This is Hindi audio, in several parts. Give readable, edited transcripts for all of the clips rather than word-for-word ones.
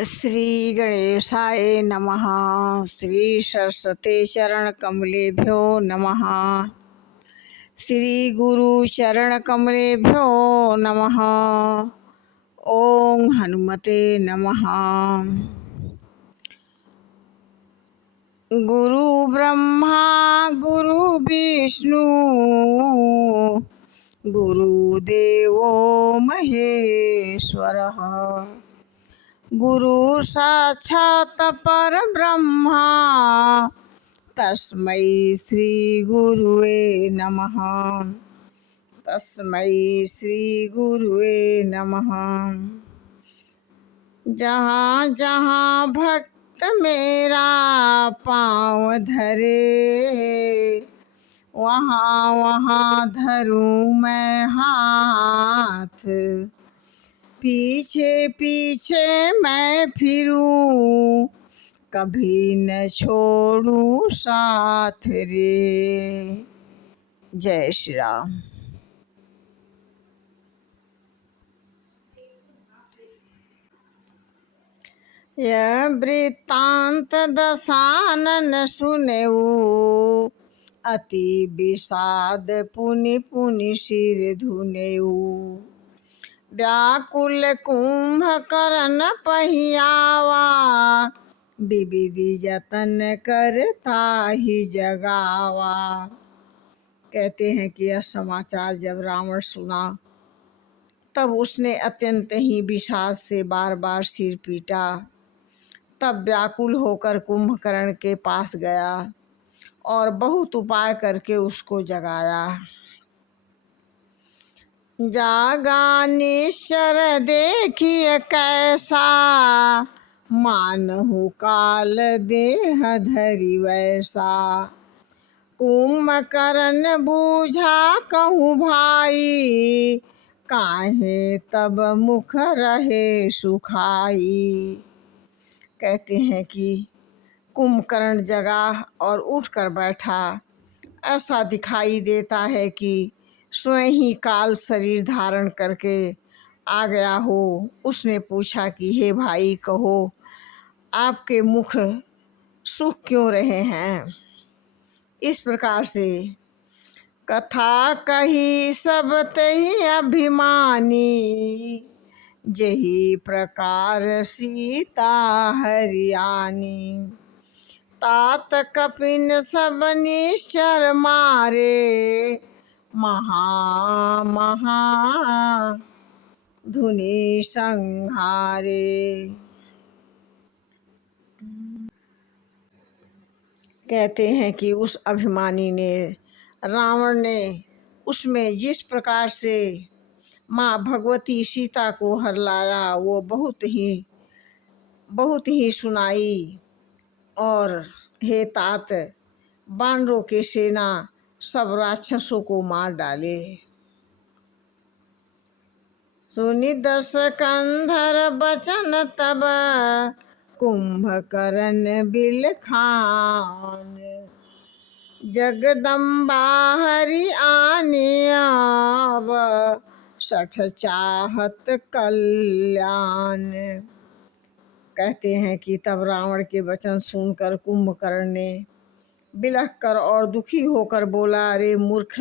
श्री गणेशाय नमः। श्री सरस्वती चरण कमलेभ्यो नमः। श्री गुरु चरण कमलेभ्यो नमः। ओम हनुमते नमः। गुरु ब्रह्मा गुरु विष्णु गुरुदेवो महेश्वरः। गुरु साक्षात् परब्रह्मा तस्मै श्री गुरुवे नमः। तस्मै श्री गुरुवे नमः। जहाँ जहाँ भक्त मेरा पाँव धरे वहाँ वहाँ धरूँ मैं हाथ। पीछे पीछे मैं फिरूं कभी न छोड़ूं साथ रे। जय श्री राम। यह वृत्तांत दशानन सुनेऊ अति विषाद पुनि पुनि सिर धुनेऊ। व्याकुल कुंभकर्ण पहियावा विविधि जतन करता ही जगावा। कहते हैं कि यह समाचार जब रावण सुना तब उसने अत्यंत ही विषाद से बार बार सिर पीटा। तब व्याकुल होकर कुंभकर्ण के पास गया और बहुत उपाय करके उसको जगाया। जागा निश्चर देखिए कैसा मानहु काल देह धरि वैसा। कुंभकर्ण बूझा कहूँ भाई काहे तब मुख रहे सुखाई। कहते हैं कि कुंभकर्ण जगा और उठकर बैठा। ऐसा दिखाई देता है कि स्वयं ही काल शरीर धारण करके आ गया हो। उसने पूछा कि हे भाई कहो आपके मुख सुख क्यों रहे हैं। इस प्रकार से कथा कही सब तहि अभिमानी जही प्रकार सीता हरियाणी। तात कपिन सब निश्चर मारे महा महा धुनि संहारे। कहते हैं कि उस अभिमानी ने रावण ने उसमें जिस प्रकार से माँ भगवती सीता को हरलाया वो बहुत ही सुनाई। और हे तात बानरों के सेना सब राक्षसों को मार डाले। सुनि दस कंधर बचन तब कुंभकर्ण बिलखान। जगदम्बा हरि आने अब सठ चाहत कल्याण। कहते हैं कि तब रावण के वचन सुनकर कुंभकर्ण ने बिलख कर और दुखी होकर बोला, अरे मूर्ख,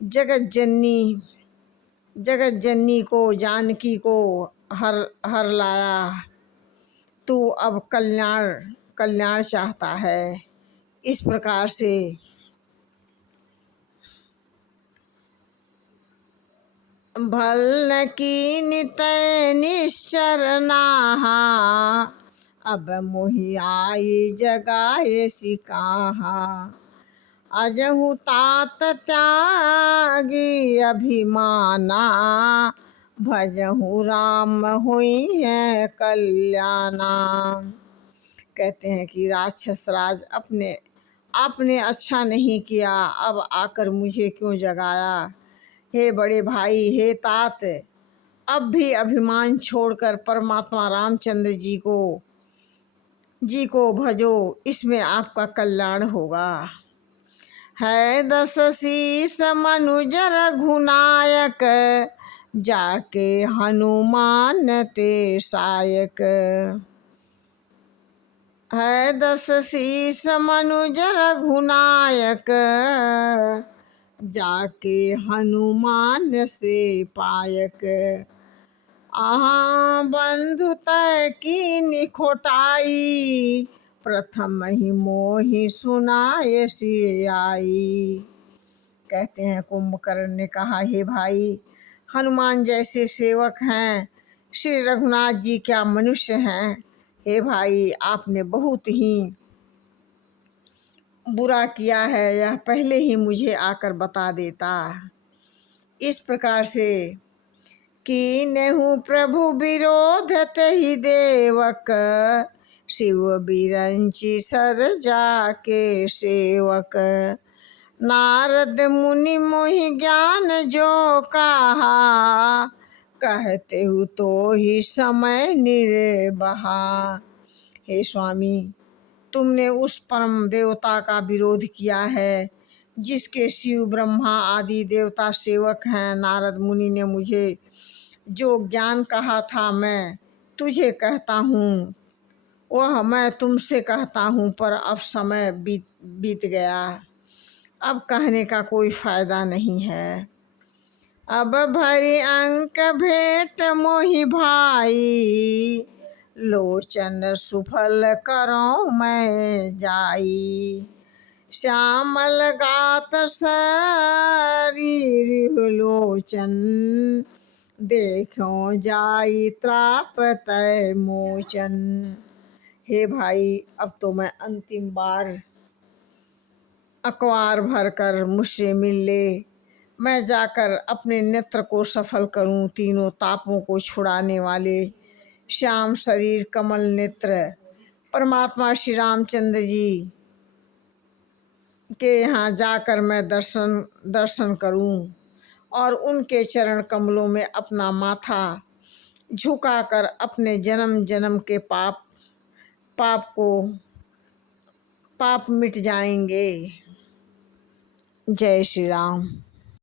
जगत जननी को जानकी को हर लाया, तू अब कल्याण चाहता है। इस प्रकार से भल की नितय निश्चर नाहा अब मोहि आई जगाए सिकाहा। अजहु तात त्यागी अभिमाना भजहु राम हुई है कल्याणा। कहते हैं कि राक्षस राज आपने अच्छा नहीं किया, अब आकर मुझे क्यों जगाया। हे बड़े भाई, हे तात, अब भी अभिमान छोड़कर परमात्मा रामचंद्र जी को भजो, इसमें आपका कल्याण होगा। है दस शीस मनुज रघुनायक जाके हनुमान ते सायक। है 10 शीस मनुज रघुनायक, जाके हनुमान से पायक। आहाँ बंधु तय की निखोटाई, प्रथम ही मोहि सुनाय सी आई। कहते हैं कुंभकर्ण ने कहा, हे भाई, हनुमान जैसे सेवक हैं, श्री रघुनाथ जी क्या मनुष्य हैं। हे भाई, आपने बहुत ही बुरा किया है, यह पहले ही मुझे आकर बता देता। इस प्रकार से कीन्हु प्रभु विरोध तेहि देवक, शिव बिरंचि सर जाके सेवक। नारद मुनि मोहि ज्ञान जो कहा, कहते हु तो ही समय निर्बहा। हे स्वामी, तुमने उस परम देवता का विरोध किया है जिसके शिव ब्रह्मा आदि देवता सेवक हैं। नारद मुनि ने मुझे जो ज्ञान कहा था मैं तुझे कहता हूँ, वह मैं तुमसे कहता हूँ, पर अब समय बीत गया, अब कहने का कोई फायदा नहीं है। अब भरी अंक भेंट मोहि भाई, लोचन सुफल करो मैं जाई। श्यामल गात शरीर लोचन, देखो जाई त्राप तय मोचन। हे भाई, अब तो मैं अंतिम बार अखबार भरकर मुझसे मिल ले, मैं जाकर अपने नेत्र को सफल करूं। तीनों तापों को छुड़ाने वाले श्याम शरीर कमल नेत्र परमात्मा श्री रामचंद्र जी के यहाँ जाकर मैं दर्शन करूं और उनके चरण कमलों में अपना माथा झुकाकर अपने जन्म जन्म के पाप मिट जाएंगे। जय श्री राम।